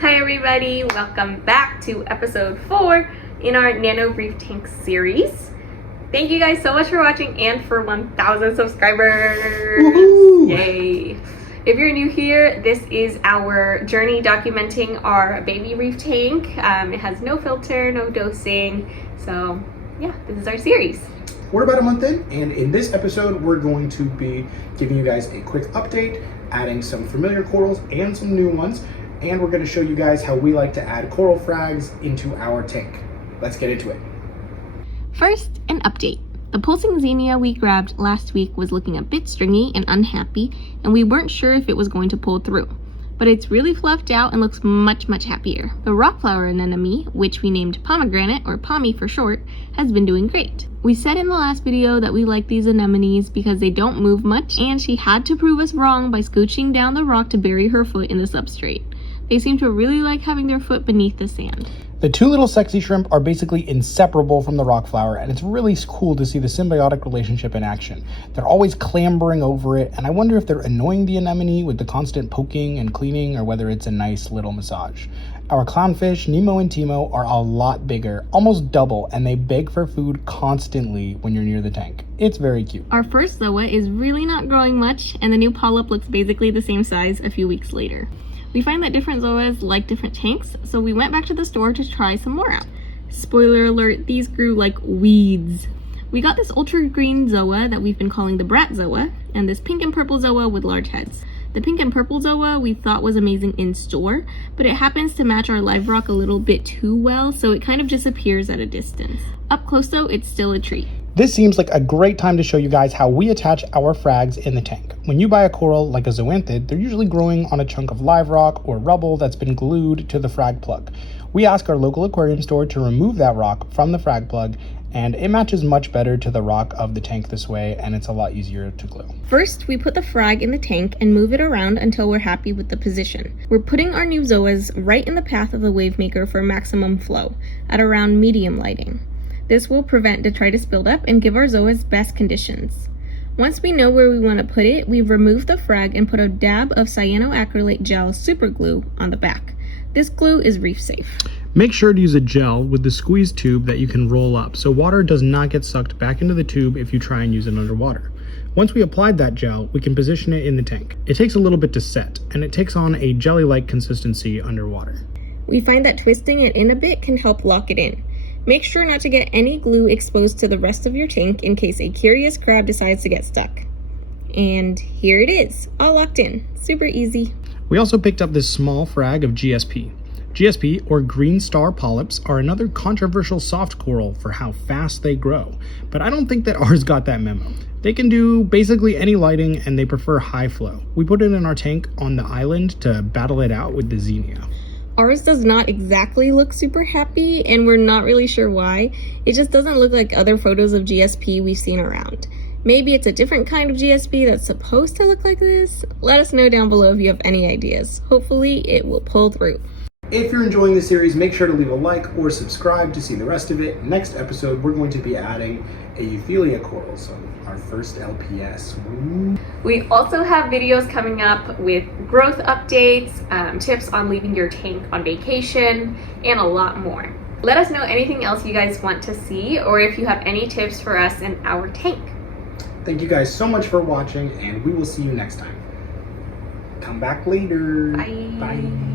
Hi everybody, welcome back to episode 4 in our Nano Reef Tank series. Thank you guys so much for watching and for 1,000 subscribers. Woohoo! Yay! If you're new here, this is our journey documenting our baby reef tank. It has no filter, no dosing, so yeah, this is our series. We're about a month in, and in this episode, we're going to be giving you guys a quick update, adding some familiar corals and some new ones, and we're going to show you guys how we like to add coral frags into our tank. Let's get into it. First, an update. The pulsing xenia we grabbed last week was looking a bit stringy and unhappy, and we weren't sure if it was going to pull through. But it's really fluffed out and looks much happier. The rock flower anemone, which we named pomegranate, or pommy for short, has been doing great. We said in the last video that we like these anemones because they don't move much, and she had to prove us wrong by scooching down the rock to bury her foot in the substrate. They seem to really like having their foot beneath the sand. The two little sexy shrimp are basically inseparable from the rock flower, and it's really cool to see the symbiotic relationship in action. They're always clambering over it, and I wonder if they're annoying the anemone with the constant poking and cleaning, or whether it's a nice little massage. Our clownfish, Nemo and Timo, are a lot bigger, almost double, and they beg for food constantly when you're near the tank. It's very cute. Our first ZOA is really not growing much, and the new polyp looks basically the same size a few weeks later. We find that different ZOAs like different tanks, so we went back to the store to try some more out. Spoiler alert, these grew like weeds. We got this ultra green ZOA that we've been calling the brat ZOA, and this pink and purple ZOA with large heads. The pink and purple ZOA we thought was amazing in store, but it happens to match our live rock a little bit too well, so it kind of disappears at a distance. Up close though, it's still a treat. This seems like a great time to show you guys how we attach our frags in the tank. When you buy a coral like a zoanthid, they're usually growing on a chunk of live rock or rubble that's been glued to the frag plug. We ask our local aquarium store to remove that rock from the frag plug, and it matches much better to the rock of the tank this way, and it's a lot easier to glue. First, we put the frag in the tank and move it around until we're happy with the position. We're putting our new ZOAs right in the path of the wave maker for maximum flow, at around medium lighting. This will prevent detritus buildup and give our ZOAs best conditions. Once we know where we want to put it, we remove the frag and put a dab of cyanoacrylate gel super glue on the back. This glue is reef safe. Make sure to use a gel with the squeeze tube that you can roll up, so water does not get sucked back into the tube if you try and use it underwater. Once we applied that gel, we can position it in the tank. It takes a little bit to set, and it takes on a jelly-like consistency underwater. We find that twisting it in a bit can help lock it in. Make sure not to get any glue exposed to the rest of your tank in case a curious crab decides to get stuck. And here it is, all locked in. Super easy. We also picked up this small frag of GSP. GSP, or green star polyps, are another controversial soft coral for how fast they grow, but I don't think that ours got that memo. They can do basically any lighting, and they prefer high flow. We put it in our tank on the island to battle it out with the xenia. Ours does not exactly look super happy, and we're not really sure why. It just doesn't look like other photos of GSP we've seen around. Maybe it's a different kind of GSP that's supposed to look like this? Let us know down below if you have any ideas. Hopefully it will pull through. If you're enjoying the series, make sure to leave a like or subscribe to see the rest of it. Next episode, we're going to be adding a Euthelia coral, so our first LPS. Ooh. We also have videos coming up with growth updates, tips on leaving your tank on vacation, and a lot more. Let us know anything else you guys want to see, or if you have any tips for us in our tank. Thank you guys so much for watching, and we will see you next time. Come back later. Bye. Bye.